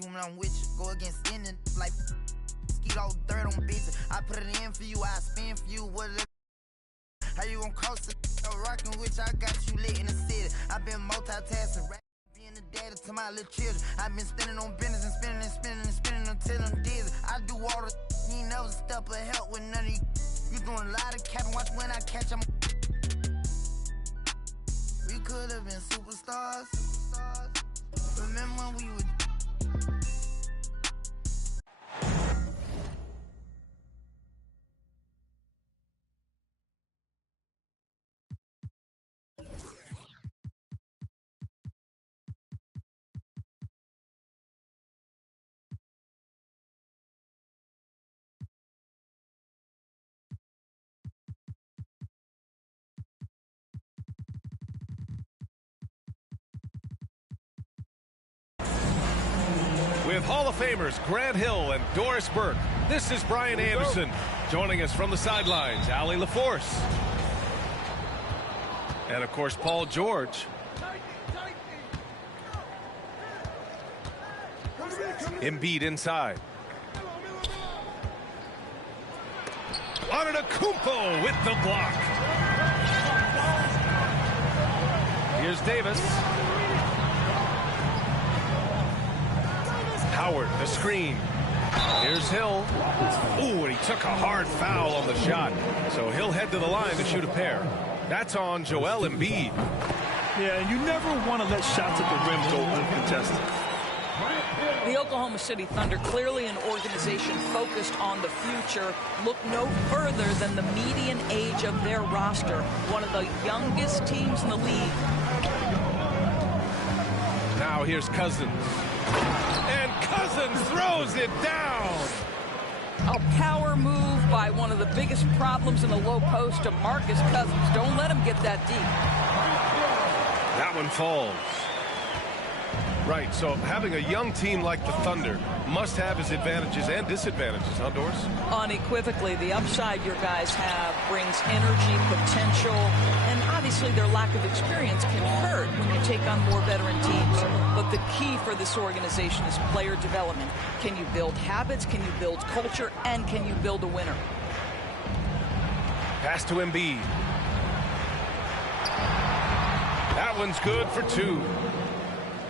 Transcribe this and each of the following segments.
you when I'm with you. Go against skinning like skeet all dirt on bitches. I put it in for you, I spin for you. What it? How you gon' cross the rockin' with you? I got you lit in the city. I been multitasking, being the daddy to my little children. I been spending on business and spending and spending and spending until I'm dizzy. I do all the you ain't never step or help with none of you. You doing a lot of capping, watch when I catch them. We could have been superstars. Remember when we would. With Hall of Famers Grant Hill and Doris Burke, this is Brian Anderson. Joining us from the sidelines, Allie LaForce. And, of course, Paul George. Embiid inside. Antetokounmpo with the block. Here's Davis. Howard, the screen. Here's Hill. Ooh, and he took a hard foul on the shot. So he'll head to the line to shoot a pair. That's on Joel Embiid. Yeah, and you never want to let shots at the rim go uncontested. The Oklahoma City Thunder, clearly an organization focused on the future, look no further than the median age of their roster. One of the youngest teams in the league. Now here's Cousins. And Cousins throws it down. A power move by one of the biggest problems in the low post to Marcus Cousins. Don't let him get that deep. That one falls. Right, so having a young team like the Thunder must have its advantages and disadvantages, huh, Doris? Unequivocally, the upside your guys have brings energy, potential, and obviously their lack of experience can hurt when you take on more veteran teams. But the key for this organization is player development. Can you build habits? Can you build culture? And can you build a winner? Pass to Embiid. That one's good for two.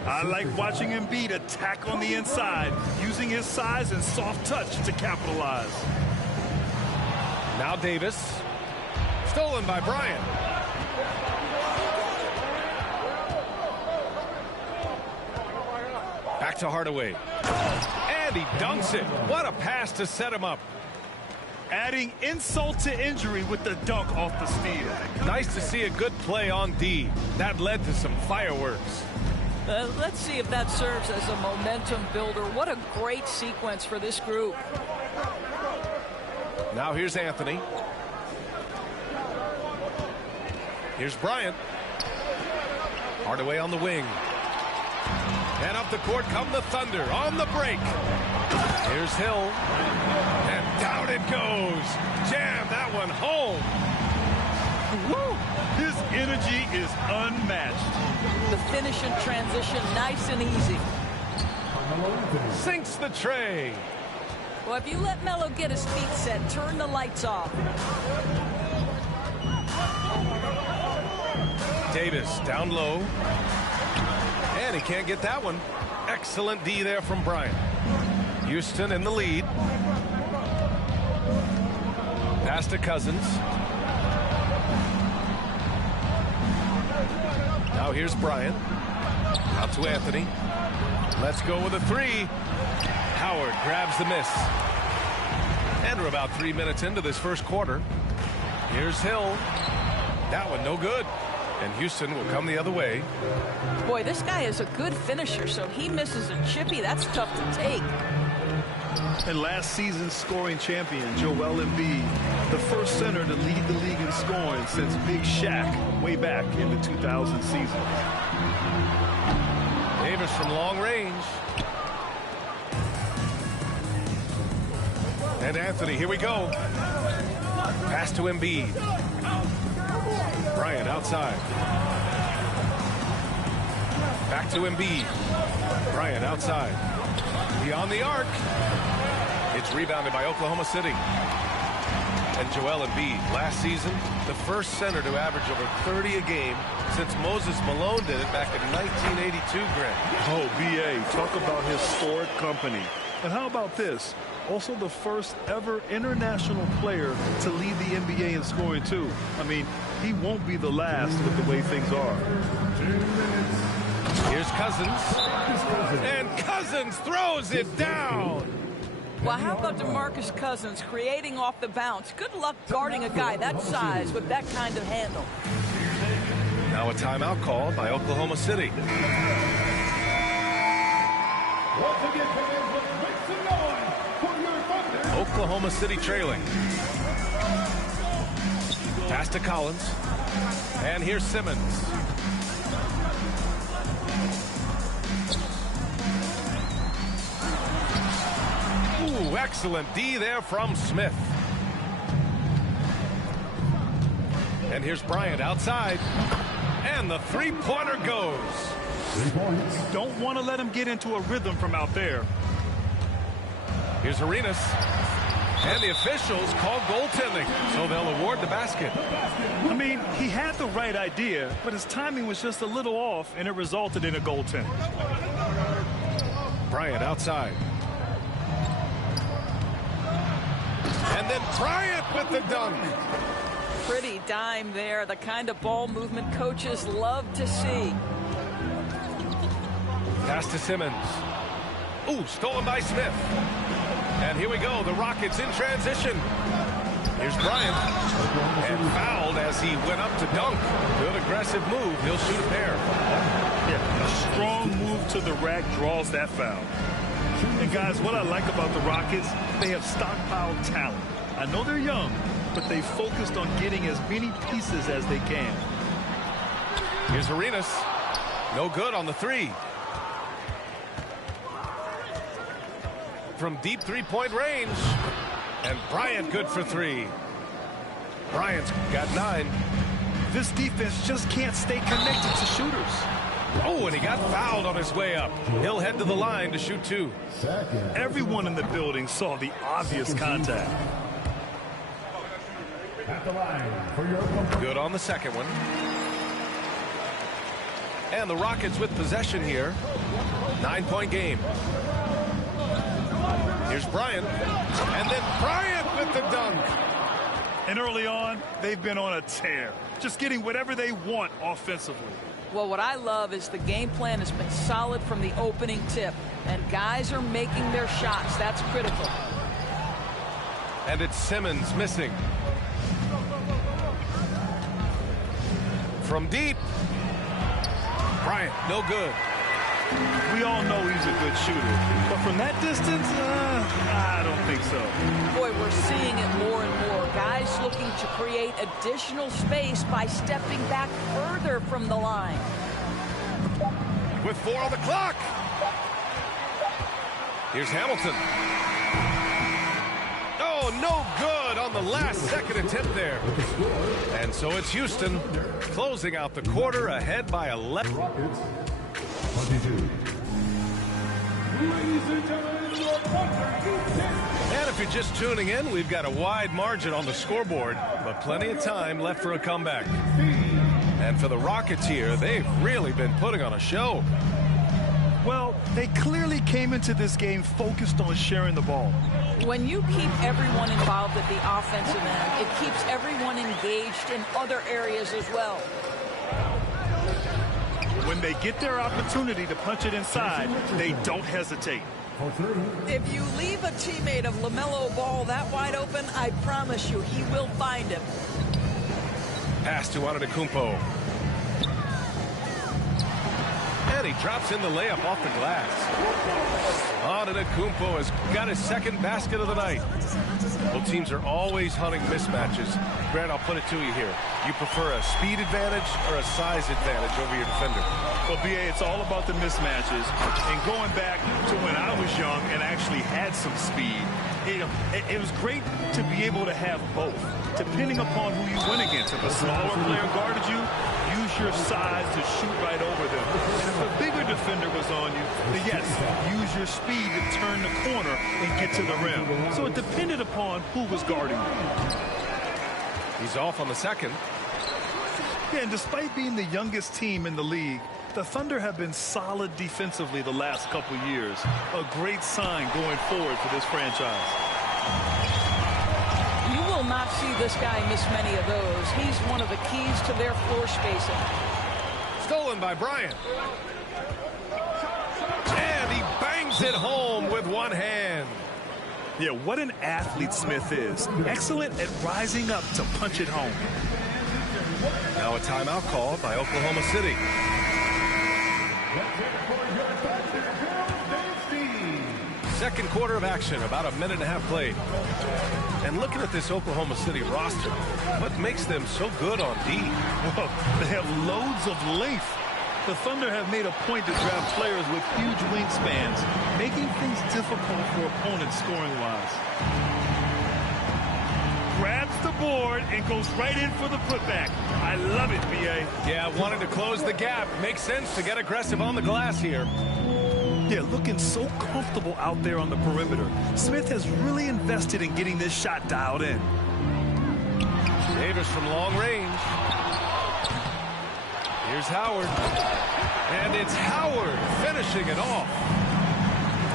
I like watching Embiid attack on the inside, using his size and soft touch to capitalize. Now Davis. Stolen by Bryant. Back to Hardaway. And he dunks it. What a pass to set him up. Adding insult to injury with the dunk off the steal. Nice to see a good play on D. That led to some fireworks. Let's see if that serves as a momentum builder. What a great sequence for this group. Now here's Anthony. Here's Bryant. Hardaway on the wing. And up the court come the Thunder on the break. Here's Hill. And down it goes. Jam that one home. Woo! His energy is unmatched. The finish and transition, nice and easy. Sinks the tray. Well, if you let Melo get his feet set, turn the lights off. Davis down low. And he can't get that one. Excellent D there from Bryant. Houston in the lead. Pass to Cousins. Now here's Bryant. Out to Anthony. Let's go with a three. Howard grabs the miss. And we're about 3 minutes into this first quarter. Here's Hill. That one no good. And Houston will come the other way. Boy, this guy is a good finisher, so he misses a chippy. That's tough to take. And last season's scoring champion, Joel Embiid, the first center to lead the league in scoring since Big Shaq way back in the 2000 season. Davis from long range. And Anthony, here we go. Pass to Embiid. Bryant outside. Back to Embiid. Bryant outside. Beyond the arc. It's rebounded by Oklahoma City. And Joel Embiid, last season, the first center to average over 30 a game since Moses Malone did it back in 1982, Grant. Oh, B.A., talk about historic company. And how about this? Also the first ever international player to lead the NBA in scoring, too. I mean, he won't be the last with the way things are. Here's Cousins. And Cousins throws it down. Well, how about DeMarcus Cousins creating off the bounce? Good luck guarding a guy that size with that kind of handle. Now a timeout called by Oklahoma City. Oklahoma City trailing. Pass to Collins. And here's Simmons. Ooh, excellent D there from Smith. And here's Bryant outside. And the three-pointer goes. 3 points. Don't want to let him get into a rhythm from out there. Here's Arenas. And the officials call goaltending, so they'll award the basket. I mean, he had the right idea, but his timing was just a little off, and it resulted in a goaltending. Bryant outside. And then Bryant with the dunk. Pretty dime there, the kind of ball movement coaches love to see. Pass to Simmons. Ooh, stolen by Smith. And here we go, the Rockets in transition. Here's Bryant. And fouled as he went up to dunk. Good aggressive move. He'll shoot a pair. Yeah, a strong move to the rack draws that foul. And guys, what I like about the Rockets, they have stockpiled talent. I know they're young, but they focused on getting as many pieces as they can. Here's Arenas. No good on the three. From deep three-point range. And Bryant good for three. Bryant's got 9. This defense just can't stay connected to shooters. Oh, and he got fouled on his way up. He'll head to the line to shoot 2. Everyone in the building saw the obvious contact. At the line for your good on the second one. And the Rockets with possession here. 9-point game. Here's Bryant. And then Bryant with the dunk. And early on, they've been on a tear. Just getting whatever they want offensively. Well, what I love is the game plan has been solid from the opening tip. And guys are making their shots. That's critical. And it's Simmons missing. From deep. Bryant, no good. We all know he's a good shooter. But from that distance, I don't think so. Boy, we're seeing it more and more. Guys looking to create additional space by stepping back further from the line. With 4 on the clock. Here's Hamilton. Oh, no good on the last second attempt there. And so it's Houston closing out the quarter ahead by 11. Rockets, 22. Ladies and gentlemen, your And if you're just tuning in, we've got a wide margin on the scoreboard, but plenty of time left for a comeback. And for the Rockets here, they've really been putting on a show. Well, they clearly came into this game focused on sharing the ball. When you keep everyone involved at the offensive end, it keeps everyone engaged in other areas as well. When they get their opportunity to punch it inside, they don't hesitate. If you leave a teammate of LaMelo Ball that wide open, I promise you he will find him. Pass to Antetokounmpo. And he drops in the layup off the glass. Antetokounmpo has got his second basket of the night. Well, teams are always hunting mismatches. Grant, I'll put it to you here. You prefer a speed advantage or a size advantage over your defender? Well, B.A., it's all about the mismatches. And going back to when I was young and actually had some speed, it was great to be able to have both, depending upon who you went against. If a smaller player guarded you, use use your size to shoot right over them. And if a bigger defender was on you, then yes, use your speed to turn the corner and get to the rim. So it depended upon who was guarding you. He's off on the second. Yeah, and despite being the youngest team in the league, the Thunder have been solid defensively the last couple years. A great sign going forward for this franchise. You will not see this guy miss many of those. He's one of the keys to their floor spacing. Stolen by Bryant. And he bangs it home with one hand. Yeah, what an athlete Smith is. Excellent at rising up to punch it home. Now a timeout called by Oklahoma City. Second quarter of action, about a minute and a half played. And looking at this Oklahoma City roster, what makes them so good on D? Well, they have loads of length. The Thunder have made a point to draft players with huge wingspans, making things difficult for opponents scoring-wise. Grabs the board and goes right in for the putback. I love it, B.A. Yeah, wanted to close the gap. Makes sense to get aggressive on the glass here. Yeah, looking so comfortable out there on the perimeter. Smith has really invested in getting this shot dialed in. Davis from long range. Here's Howard. And it's Howard finishing it off.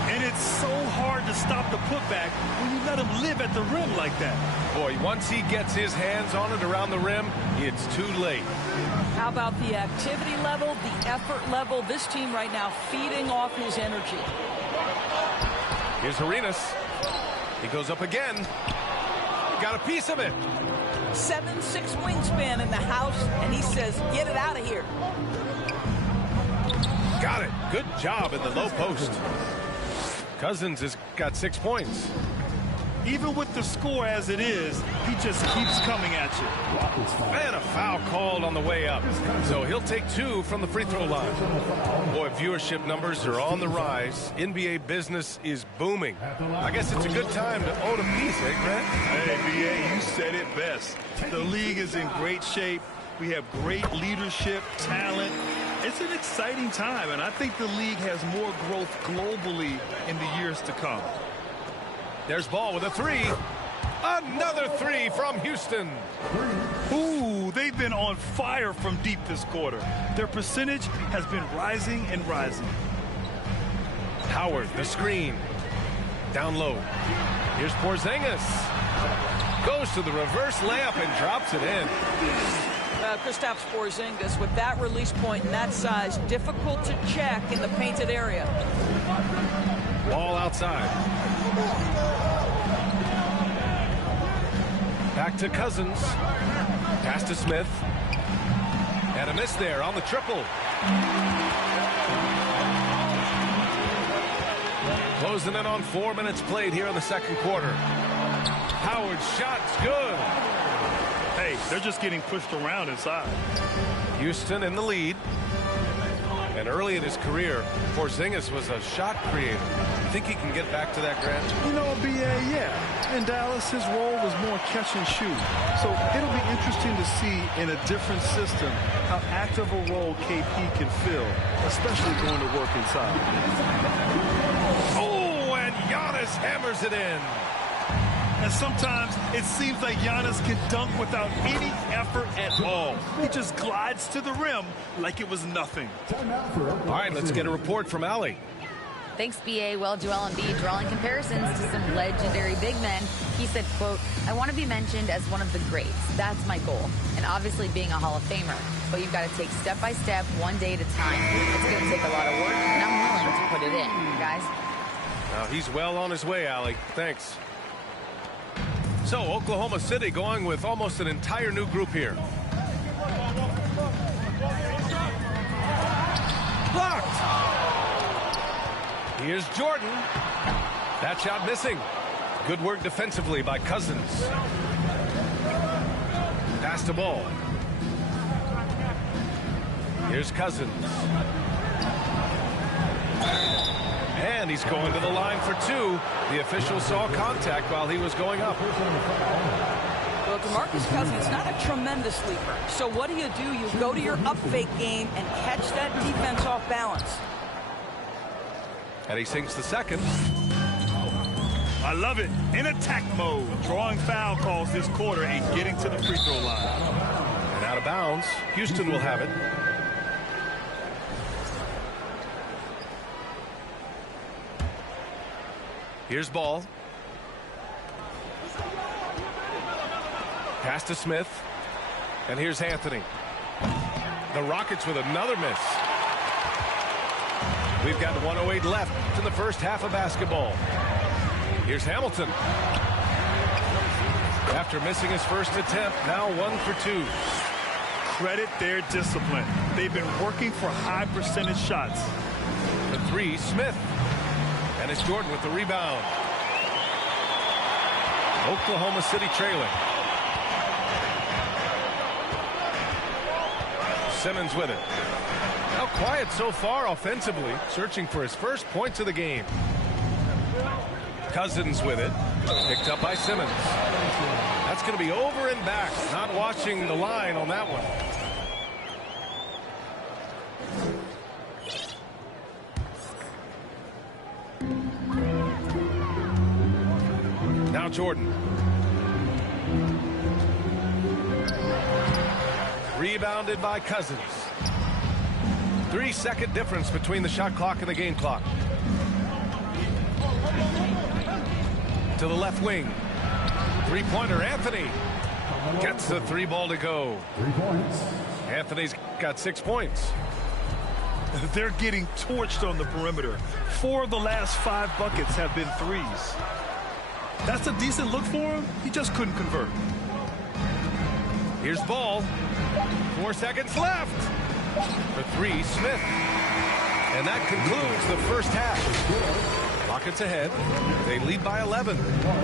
And it's so hard to stop the putback when you let him live at the rim like that. Boy, once he gets his hands on it around the rim, it's too late. How about the activity level, the effort level? This team right now feeding off his energy. Here's Arenas. He goes up again. He got a piece of it. 7'6" wingspan in the house, and he says, get it out of here. Got it. Good job in the low post. Cousins has got 6 points. Even with the score as it is, he just keeps coming at you. And a foul called on the way up. So he'll take 2 from the free throw line. Boy, viewership numbers are on the rise. NBA business is booming. I guess it's a good time to own a piece, eh, Grant? Hey, B.A., you said it best. The league is in great shape. We have great leadership, talent. It's an exciting time, and I think the league has more growth globally in the years to come. There's Ball with a 3. Another 3 from Houston. Ooh, they've been on fire from deep this quarter. Their percentage has been rising and rising. Howard, the screen. Down low. Here's Porzingis. Goes to the reverse layup and drops it in. Kristaps Porzingis with that release point and that size, difficult to check in the painted area. Ball outside. Back to Cousins. Pass to Smith. And a miss there on the triple. Closing in on 4 minutes played here in the second quarter. Howard's shot's good. Hey, they're just getting pushed around inside. Houston in the lead. And early in his career, Porzingis was a shot creator. Think he can get back to that, Grant? You know, B.A., yeah. In Dallas, his role was more catch and shoot. So it'll be interesting to see in a different system how active a role KP can fill, especially going to work inside. Oh, and Giannis hammers it in. And sometimes it seems like Giannis can dunk without any effort at all. He just glides to the rim like it was nothing. All right, let's get a report from Allie. Thanks, B.A. Well, Joel Embiid drawing comparisons to some legendary big men. He said, quote, I want to be mentioned as one of the greats. That's my goal. And obviously being a Hall of Famer. But you've got to take step by step, one day at a time. It's going to take a lot of work, and I'm willing to put it in, guys. Now he's well on his way, Allie. Thanks. So, Oklahoma City going with almost an entire new group here. Blocked! Here's Jordan. That shot missing. Good work defensively by Cousins. Pass to Ball. Here's Cousins. And he's going to the line for 2. The official saw contact while he was going up. Well, to DeMarcus Cousins, not a tremendous leaper. So what do? You go to your up fake game and catch that defense off balance. And he sinks the second. I love it. In attack mode. Drawing foul calls this quarter and getting to the free throw line. And out of bounds. Houston will have it. Here's Ball. Pass to Smith. And here's Anthony. The Rockets with another miss. We've got 1:08 left in the first half of basketball. Here's Hamilton. After missing his first attempt, now 1 for 2. Credit their discipline. They've been working for high percentage shots. The three, Smith. And it's Jordan with the rebound. Oklahoma City trailing. Simmons with it. Now quiet so far offensively, searching for his first points of the game. Cousins with it. Picked up by Simmons. That's going to be over and back. Not watching the line on that one. Now Jordan. Rebounded by Cousins. 3-second difference between the shot clock and the game clock. To the left wing. Three-pointer, Anthony. Gets the three ball to go. 3 points. Anthony's got 6 points. They're getting torched on the perimeter. 4 of the last 5 buckets have been threes. That's a decent look for him. He just couldn't convert. Here's Ball. 4 seconds left. For 3, Smith. And that concludes the first half. Rockets ahead. They lead by 11.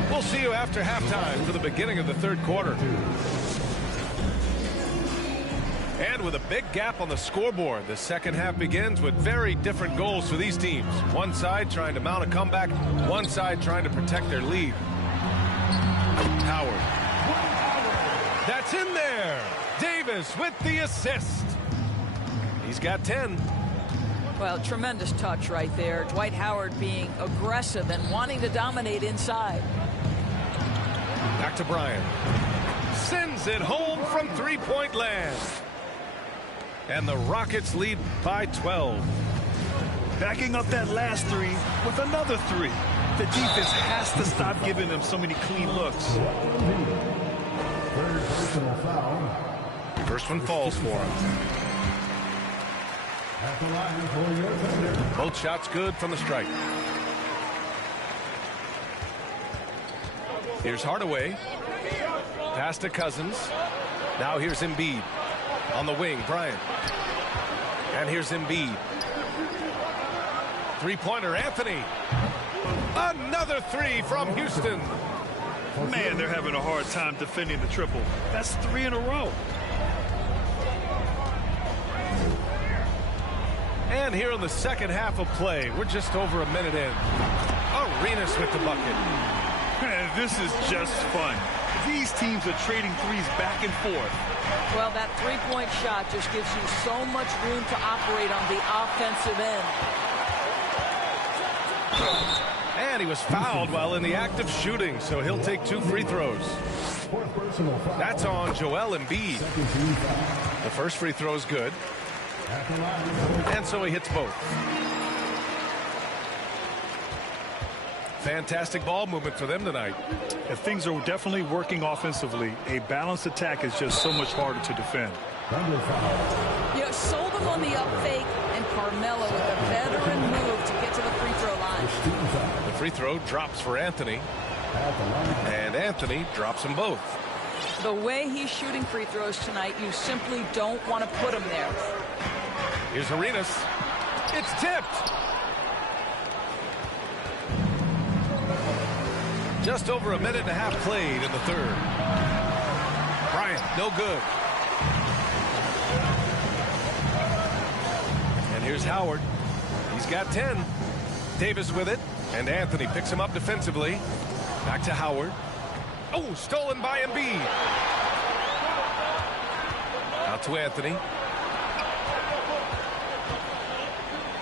We'll see you after halftime for the beginning of the third quarter. And with a big gap on the scoreboard, the second half begins with very different goals for these teams. One side trying to mount a comeback, one side trying to protect their lead. Howard. That's in there. Davis with the assist. He's got 10. Well, tremendous touch right there. Dwight Howard being aggressive and wanting to dominate inside. Back to Bryant. Sends it home from three-point land. And the Rockets lead by 12. Backing up that last three with another three. The defense has to stop giving them so many clean looks. Third personal foul. First one falls for him. At the line for your defender. Both shots good from the strike. Here's Hardaway. Pass to Cousins. Now here's Embiid. On the wing, Bryant. And here's Embiid. Three-pointer, Anthony. Another three from Houston. Man, they're having a hard time defending the triple. That's 3 in a row. And here in the second half of play, we're just over a minute in. Arenas with the bucket. Man, this is just fun. These teams are trading threes back and forth. Well, that three-point shot just gives you so much room to operate on the offensive end. And he was fouled while in the act of shooting, so he'll take 2 free throws. Fourth personal foul. That's on Joel Embiid. The first free throw is good. At the line. And so he hits both. Fantastic ball movement for them tonight. If things are definitely working offensively, a balanced attack is just so much harder to defend. Number 5. You know, sold him on the up fake, and Carmelo with a veteran move to get to the free throw line. The free throw drops for Anthony. At the line. And Anthony drops them both. The way he's shooting free throws tonight, you simply don't want to put him there. Here's Arenas. It's tipped. Just over a minute and a half played in the third. Bryant, no good. And here's Howard. He's got 10. Davis with it. And Anthony picks him up defensively. Back to Howard. Oh, stolen by Embiid. Out to Anthony.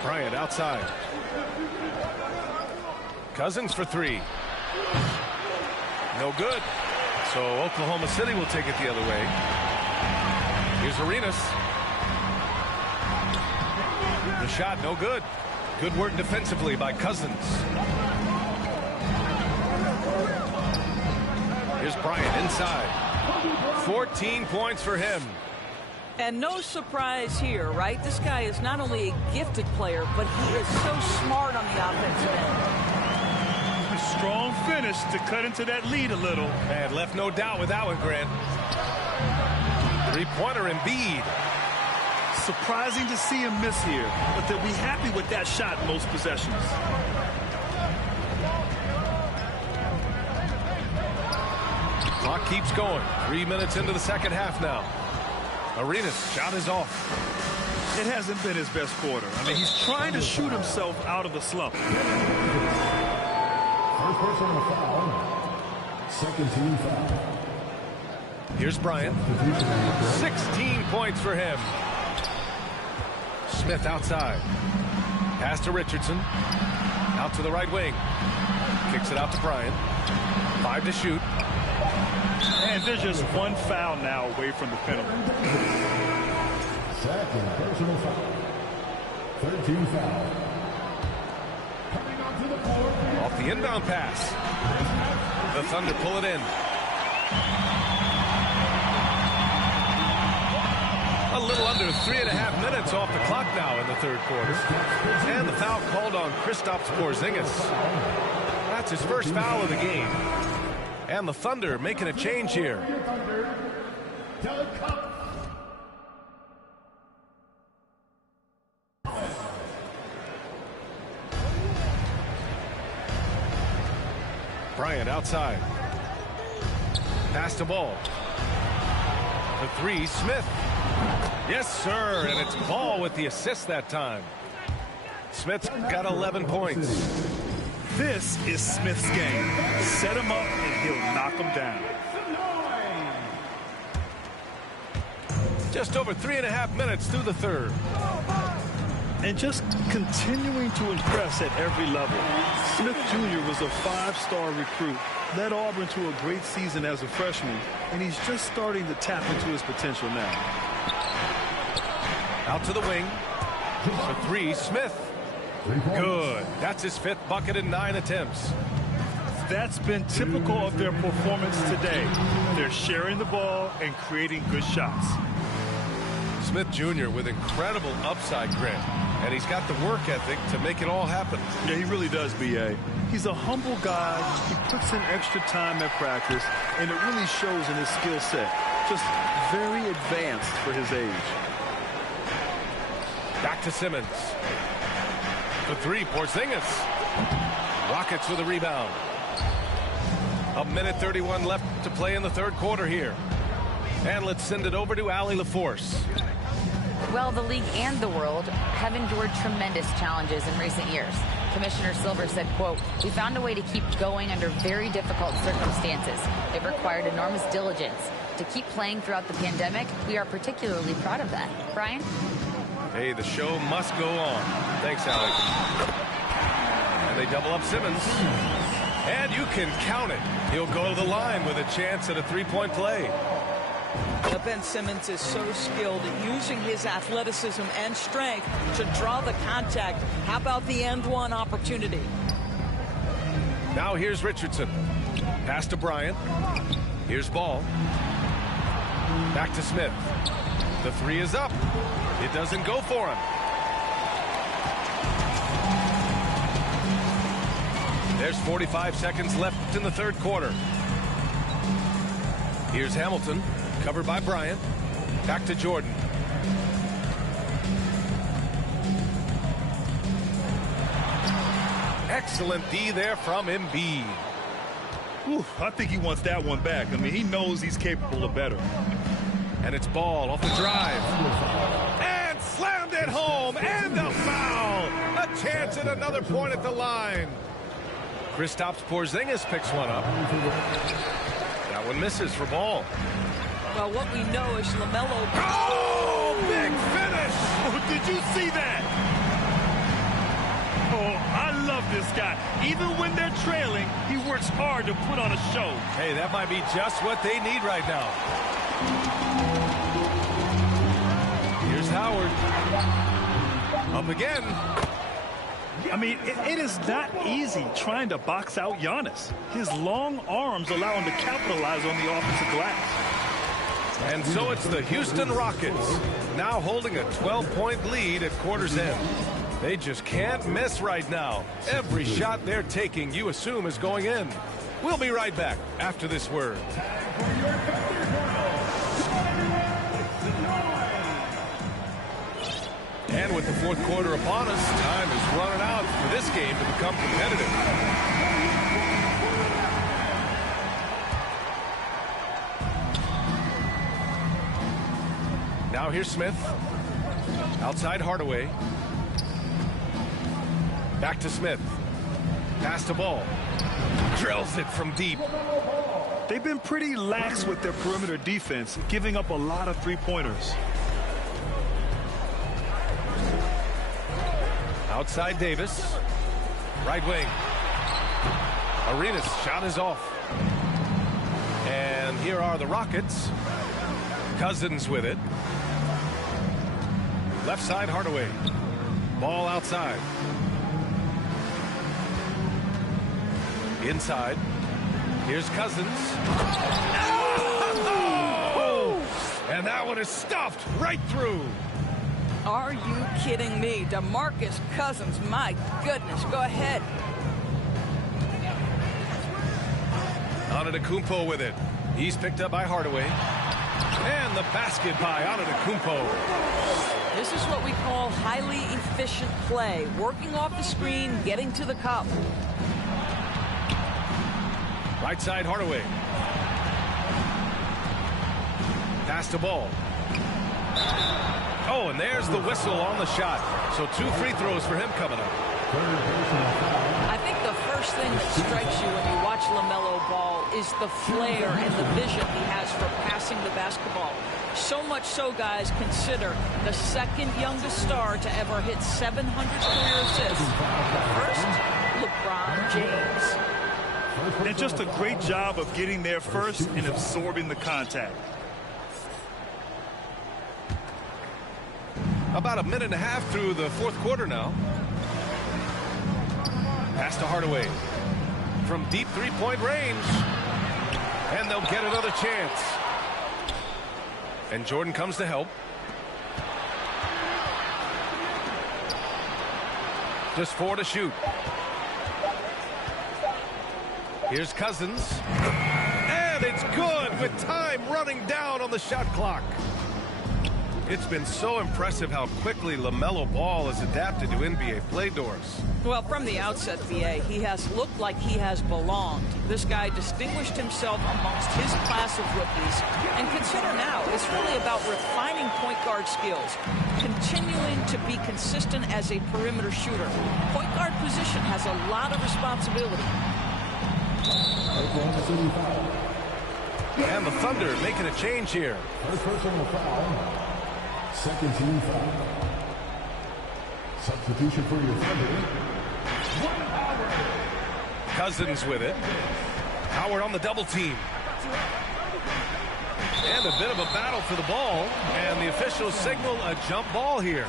Bryant outside. Cousins for three. No good. So Oklahoma City will take it the other way. Here's Arenas. The shot no good. Good work defensively by Cousins. Here's Bryant inside. 14 points for him. And no surprise here, right? This guy is not only a gifted player, but he is so smart on the offensive end. A strong finish to cut into that lead a little. Man, left no doubt with that one, Grant. Three-pointer Embiid. Surprising to see him miss here, but they'll be happy with that shot most possessions. Clock keeps going. 3 minutes into the second half now. Arenas shot is off. It hasn't been his best quarter. I mean, he's trying to shoot himself out of the slump. First personal foul. Second team foul. Here's Bryant. 16 points for him. Smith outside. Pass to Richardson. Out to the right wing. Kicks it out to Bryant. 5 to shoot. And there's just one foul now away from the penalty. Second personal foul. Third team foul. Coming onto the court. Off the inbound pass. The Thunder pull it in. A little under 3.5 minutes off the clock now in the third quarter. And the foul called on Kristaps Porzingis. That's his first foul of the game. And the Thunder making a change here. Bryant outside. Pass to Ball. The three, Smith. Yes, sir, and it's Ball with the assist that time. Smith's got 11 points. This is Smith's game. Set him up and he'll knock him down. Just over 3.5 minutes through the third. And just continuing to impress at every level. Smith Jr. was a 5-star recruit, led Auburn to a great season as a freshman, and he's just starting to tap into his potential now. Out to the wing. The three, Smith. Good. That's his 5th bucket in 9 attempts. That's been typical of their performance today. They're sharing the ball and creating good shots. Smith Jr. with incredible upside, Grant. And he's got the work ethic to make it all happen. Yeah, he really does, B.A. He's a humble guy. He puts in extra time at practice, and it really shows in his skill set. Just very advanced for his age. Back to Simmons. The three, Porzingis. Rockets with a rebound. 1:31 left to play in the third quarter here. And let's send it over to Allie LaForce. Well, the league and the world have endured tremendous challenges in recent years. Commissioner Silver said, quote, "We found a way to keep going under very difficult circumstances. It required enormous diligence. To keep playing throughout the pandemic, we are particularly proud of that." Brian? Hey, the show must go on. Thanks, Allie. And they double up Simmons. And you can count it. He'll go to the line with a chance at a three-point play. Ben Simmons is so skilled at using his athleticism and strength to draw the contact. How about the end one opportunity? Now here's Richardson. Pass to Bryant. Here's Ball. Back to Smith. The three is up. It doesn't go for him. There's 45 seconds left in the third quarter. Here's Hamilton. Covered by Bryant. Back to Jordan. Excellent D there from Embiid. Ooh, I think he wants that one back. I mean, he knows he's capable of better. And it's Ball off the drive. And slammed it home. And the foul. A chance at another point at the line. Kristaps Porzingis picks one up. That one misses for Ball. Well, what we know is LaMelo. Oh, big finish! Oh, did you see that? Oh, I love this guy. Even when they're trailing, he works hard to put on a show. Hey, that might be just what they need right now. Here's Howard. Up again. I mean, it is not easy trying to box out Giannis. His long arms allow him to capitalize on the offensive glass. And so it's the Houston Rockets, now holding a 12-point lead at quarter's end. They just can't miss right now. Every shot they're taking, you assume, is going in. We'll be right back after this word. And with the fourth quarter upon us, time is running out for this game to become competitive. Now here's Smith. Outside Hardaway. Back to Smith. Pass to Ball. Drills it from deep. They've been pretty lax with their perimeter defense, giving up a lot of three-pointers. Outside Davis. Right wing. Arenas' shot is off. And here are the Rockets. Cousins with it. Left side Hardaway. Ball outside. Inside. Here's Cousins. Oh! And that one is stuffed right through. Are you kidding me? DeMarcus Cousins, my goodness, go ahead. Antetokounmpo with it. He's picked up by Hardaway. And the basket by Antetokounmpo. This is what we call highly efficient play. Working off the screen, getting to the cup. Right side Hardaway. Pass to Ball. Oh, and there's the whistle on the shot. So 2 free throws for him coming up. I think the first thing that strikes you when you watch LaMelo Ball is the flair and the vision he has for passing the basketball. So much so, guys, consider the second youngest star to ever hit 700 career assists. First, LeBron James. And just a great job of getting there first and absorbing the contact. About a minute and a half through the fourth quarter now. Pass to Hardaway. From deep three-point range. And they'll get another chance. And Jordan comes to help. Just 4 to shoot. Here's Cousins. And it's good with time running down on the shot clock. It's been so impressive how quickly LaMelo Ball has adapted to NBA play doors. Well, from the outset, B.A., he has looked like he has belonged. This guy distinguished himself amongst his class of rookies. And consider now, it's really about refining point guard skills, continuing to be consistent as a perimeter shooter. Point guard position has a lot of responsibility. And the Thunder making a change here. First personal foul. Second team foul. Substitution for your Thunder. Cousins with it. Howard on the double team. And a bit of a battle for the ball. And the officials signal a jump ball here.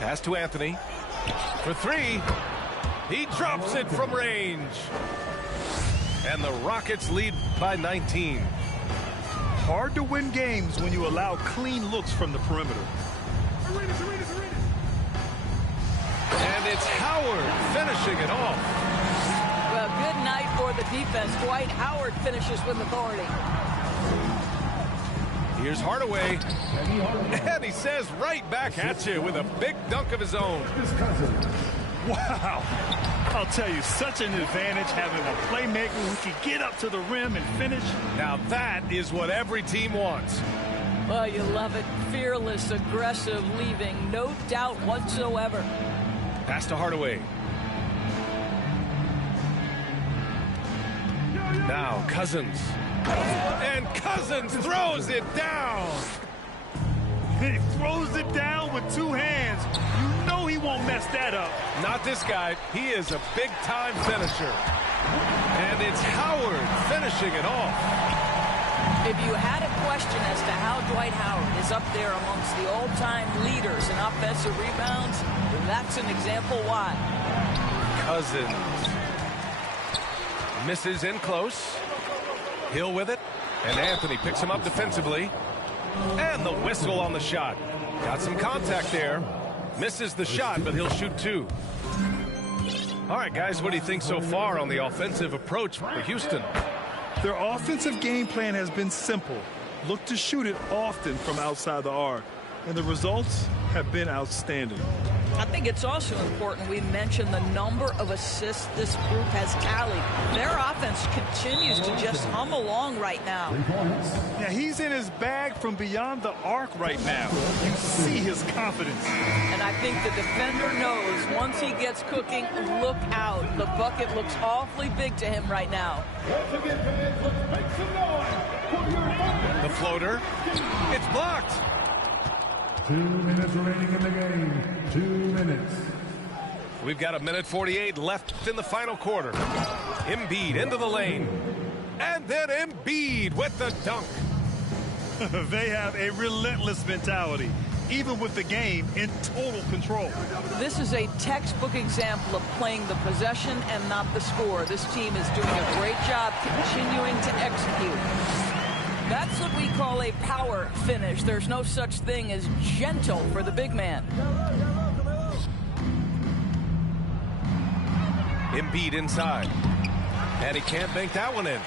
Pass to Anthony. For 3. He drops it from range. And the Rockets lead by 19. Hard to win games when you allow clean looks from the perimeter. And it's Howard finishing it off. Well, good night for the defense. Dwight Howard finishes with authority. Here's Hardaway. And he says right back at you with a big dunk of his own. Wow. I'll tell you, such an advantage having a playmaker who can get up to the rim and finish. Now that is what every team wants. Oh, you love it. Fearless, aggressive, leaving no doubt whatsoever. Pass to Hardaway. Now Cousins. And Cousins throws it down. He throws it down with two hands. You know he won't mess that up. Not this guy. He is a big-time finisher. And it's Howard finishing it off. If you had a question as to how Dwight Howard is up there amongst the all-time leaders in offensive rebounds, that's an example why. Cousins misses in close. Hill with it. And Anthony picks him up defensively. And the whistle on the shot. Got some contact there. Misses the shot, but he'll shoot two. All right, guys, what do you think so far on the offensive approach for Houston? Their offensive game plan has been simple. Look to shoot it often from outside the arc. And the results have been outstanding. I think it's also important we mention the number of assists this group has tallied. Their offense continues to just hum along right now. Yeah, he's in his bag from beyond the arc right now. You see his confidence. And I think the defender knows once he gets cooking, look out. The bucket looks awfully big to him right now. The floater. It's blocked. 2 minutes remaining in the game. 2 minutes. We've got 1:48 left in the final quarter. Embiid into the lane. And then Embiid with the dunk. They have a relentless mentality, even with the game in total control. This is a textbook example of playing the possession and not the score. This team is doing a great job continuing to execute. That's what we call a power finish. There's no such thing as gentle for the big man. Embiid inside. And he can't bank that one in.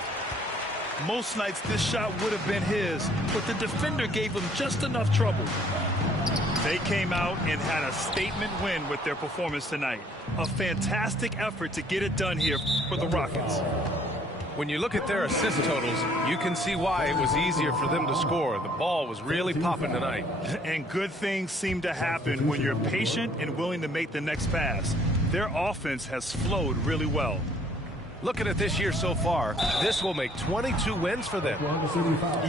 Most nights this shot would have been his, but the defender gave him just enough trouble. They came out and had a statement win with their performance tonight. A fantastic effort to get it done here for the Rockets. When you look at their assist totals, you can see why it was easier for them to score. The ball was really popping tonight. And good things seem to happen when you're patient and willing to make the next pass. Their offense has flowed really well. Looking at this year so far, this will make 22 wins for them.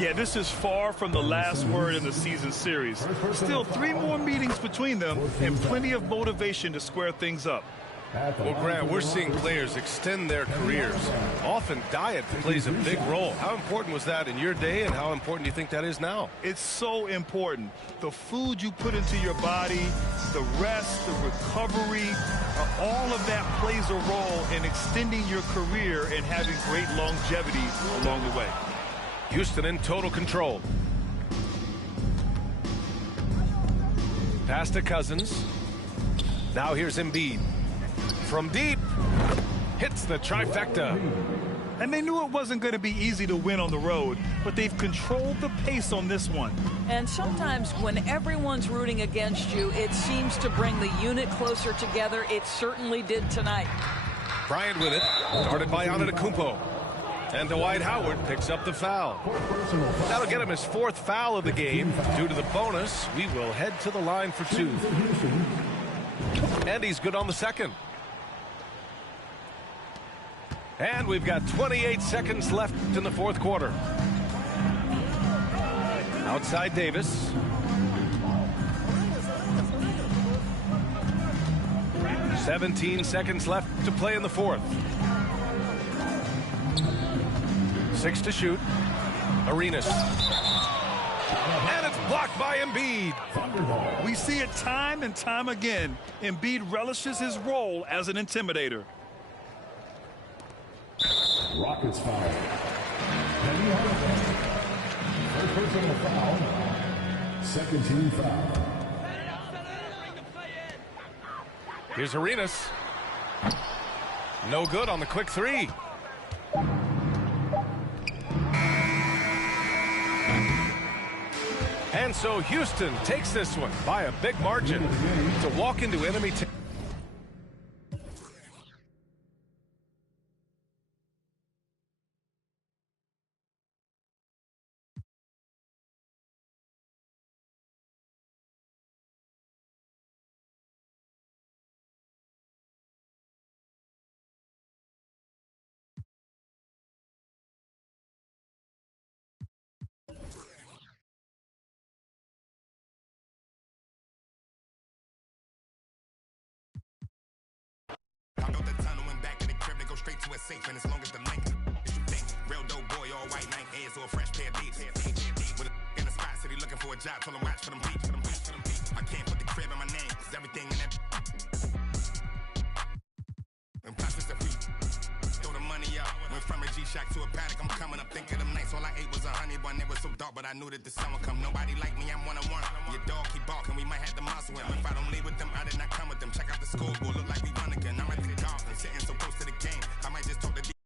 Yeah, this is far from the last word in the season series. Still 3 more meetings between them and plenty of motivation to square things up. Well, Grant, we're seeing players extend their careers. Often diet plays a big role. How important was that in your day, and how important do you think that is now? It's so important. The food you put into your body, the rest, the recovery, all of that plays a role in extending your career and having great longevity along the way. Houston in total control. Pass to Cousins. Now here's Embiid. From deep, hits the trifecta. And they knew it wasn't going to be easy to win on the road, but they've controlled the pace on this one. And sometimes when everyone's rooting against you, it seems to bring the unit closer together. It certainly did tonight. Bryant with it, guarded by Antetokounmpo. And Dwight Howard picks up the foul. That'll get him his 4th foul of the game. Due to the bonus, we will head to the line for 2. And he's good on the second. And we've got 28 seconds left in the 4th quarter. Outside Davis. "17 seconds left to play in the 4th. 6 to shoot. Arenas. And it's blocked by Embiid. We see it time and time again. Embiid relishes his role as an intimidator. Rockets foul. Penny Hardaway. First personal foul. Second team foul. Here's Arenas. No good on the quick 3. And so Houston takes this one by a big margin to walk into enemy territory. to a safe, and as long as the link is you think. Real dope boy, all white, night airs, or a fresh pair of beats. With a in the spot, said he looking for a job, told him watch for them beats. I can't put the crib in my name, cause everything in that. And plus it's a free. Throw the money up. Went from a G-Shock to a Paddock. I'm coming up, think of them nights. All I ate was a honey bun. It was so dark, but I knew that the sun would come. Nobody like me, I'm one-on-one. Your dog keep barking, we might have to muscle him. If I don't leave with them, I did not come with them. Check out the scoreboard, look like we run again. I'm at the Dolphins, sitting so close to the game. I might just talk to